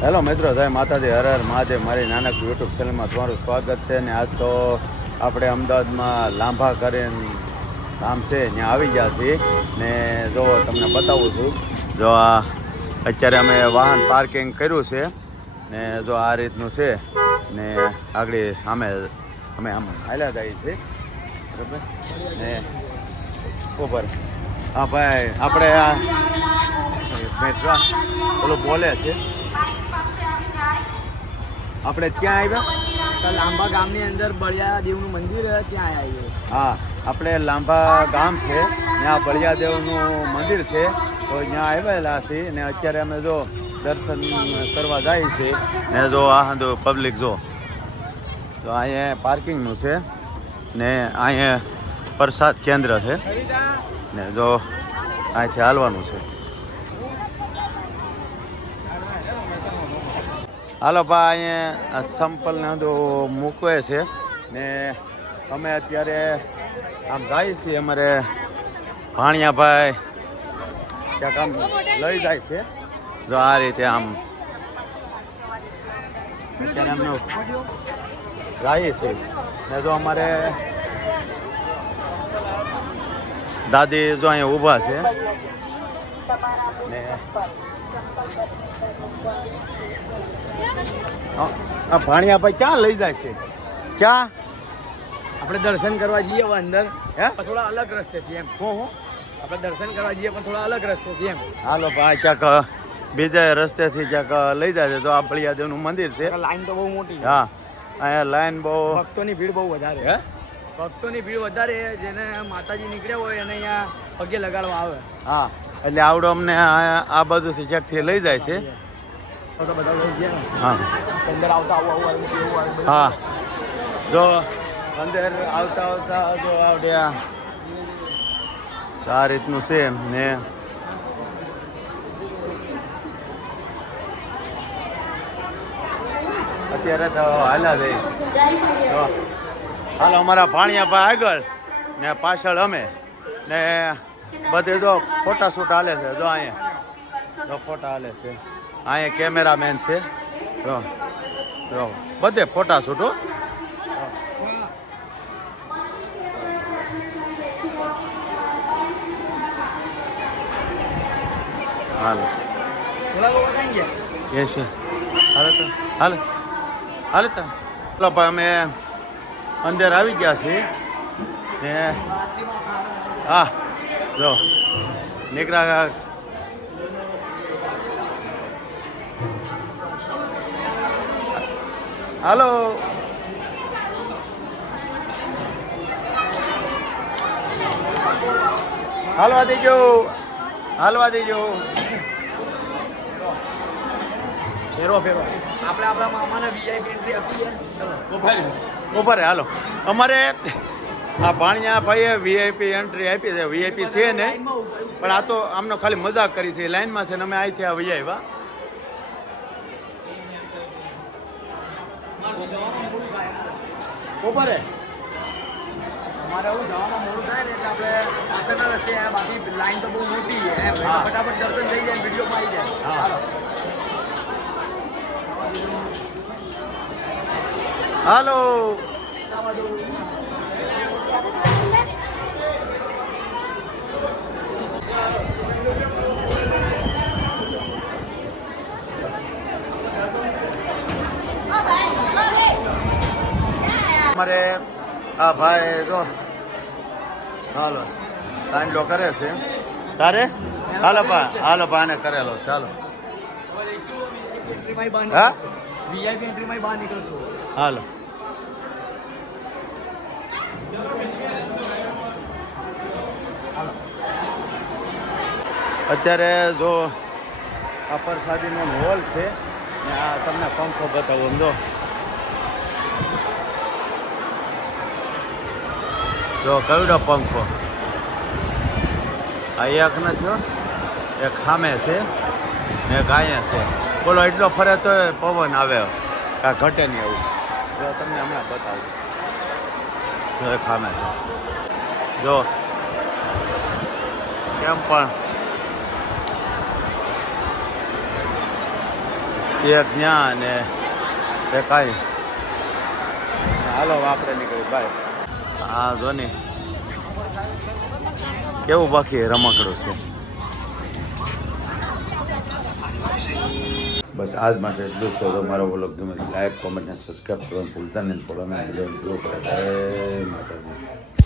Hello મિત્રો, જય માતાજી, હર હર મહાદેવ. મારી નાનકડી યુટ્યુબ ચેનલમાં તમારું સ્વાગત છે. ને આજ તો આપણે અમદાવાદમાં લાંભા કરીને ગામ છે ત્યાં આવી ગયા છીએ. ને જો તમને બતાવું છું, જો આ અત્યારે અમે વાહન પાર્કિંગ કર્યું છે ને જો આ રીતનું છે. ને આગળ અમે આમ હાલ્યા જઈએ છીએ, બરાબર ને ઉપર હા ભાઈ આપણે આ પેલું બોલે છે. આપણે ત્યાં આવ્યા લાંબા ગામની અંદર બળિયા દેવનું મંદિર ત્યાં આવ્યું. હા, આપણે લાંભા ગામ છે ત્યાં બળિયા દેવનું મંદિર છે, તો ત્યાં આવેલા છીએ. ને અત્યારે અમે જો દર્શન કરવા જઈએ છીએ. ને જો આ બધું પબ્લિક જો અહીંયા પાર્કિંગનું છે ને અહીંયા પ્રસાદ કેન્દ્ર છે. ને જો અહીંથી હાલવાનું છે. હાલો ભાઈ, અહીંયા સંપલ ને બધું મૂકવે છે. ને અમે અત્યારે આમ જઈએ છીએ. અમારે ભાણિયાભાઈ ક્યાંક આમ લઈ જાય છે. જો આ રીતે આમ અત્યારે અમને જઈએ છીએ. ને જો અમારે દાદી જો અહીંયા ઊભા છે. ને આ ભાણિયાભાઈ ક્યાં લઈ જાય છે? ક્યાં આપણે દર્શન કરવા જઈએ હવે અંદર, હે થોડા અલગ રસ્તેથી એમ. હું આપણે દર્શન કરવા જઈએ પણ થોડા અલગ રસ્તેથી એમ. હાલો ભાઈ, ક્યાંક બીજા રસ્તેથી ક્યાંક લઈ જાય છે. તો આ બળિયાદેવનું મંદિર છે. લાઈન તો બહુ મોટી છે. હા, અહીંયા લાઈન બહુ, ભક્તોની ભીડ બહુ વધારે. હે ભક્તોની ભીડ વધારે, જેને માતાજી નીકળ્યા હોય એને અહીંયા પગે લગાડવા આવે. હા, એટલે આવડો અમને આ બાજુથી ક્યાંકથી લઈ જાય છે. તો બધા લઈ ગયા હા, અંદર આવતા આવું હા, જો અંદર આવતા આવતા જો આવડ્યા આ રીતનું છે. ને અત્યારે તો હાલા જઈએ છીએ. જો હાલો, અમારા ભાણિયાભાઈ આગળ ને પાછળ અમે. ને બધે જો ફોટા શૂટ હાલે છે. જો અહીંયા જો ફોટા હાલે છે. અહીંયા કેમેરામેન છે. જો જો બધે ફોટા શૂટો. હાલો એ છે. હાલે તો હાલે હાલે તો ચાલો ભાઈ, અમે અંદર આવી ગયા છીએ. ને હા, જો નીકળ્યા. હાલો, હાલવા દેજો, હાલવા દેજો. ફેરો ફેરો આપણે આપણા મામાને વીઆઈપી એન્ટ્રી આપીએ. ચલો ઉભા રે. હાલો, અમારે આ ભાણિયા ભાઈએ વીઆઈપી એન્ટ્રી આપી છે. વીઆઈપી છે નહીં, પણ આ તો આમનો ખાલી મજાક કરી છે. લાઈનમાં છે ને અમે અહીંથી આવી આવ્યા. ઉભા રે. અમારે એવું જવામાં મોડું થાય ને એટલે આપણે પાછળના રસ્તે આવ્યા. બાકી લાઈન તો બહુ મોટી છે એમ. ફટાફટ દર્શન થઈ જાય, વિડીયોમાં આવી જાય. હા, હાલો. અમારે આ ભાઈ જો હાલો સાંડલો કરે છે. તારે હાલો પા, હાલો પાને કરેલો છે. હાલો, હા, વીઆઈપી એન્ટ્રીમાં બહાર નીકળશું. હાલો. અત્યારે જો આ પ્રસાદીનો હોલ છે ને આ તમને પંખો બતાવું. જો કવડો પંખો આ એક નથી, એક ખામે છે ને એક અહીંયા છે. બોલો, એટલો ફરે તો પવન આવે, આ ઘટે નહીં. એવું જો તમને હમણાં બતાવું. જો ખામે છે, જો કેમ પણ એક ન્યા અને એક કાંઈ હાલો આપણે નીકળી ભાઈ. હા જો ને કેવું બાકી રમકડું છે. બસ આજ માટે એટલું જ. તો મારો વ્લોગ ગમે લાઈક કોમેન્ટ અને સબસ્ક્રાઈબ કરવાનું ભૂલતા નહીં. પડવાના વિડીયો કરે. જય માતાજી.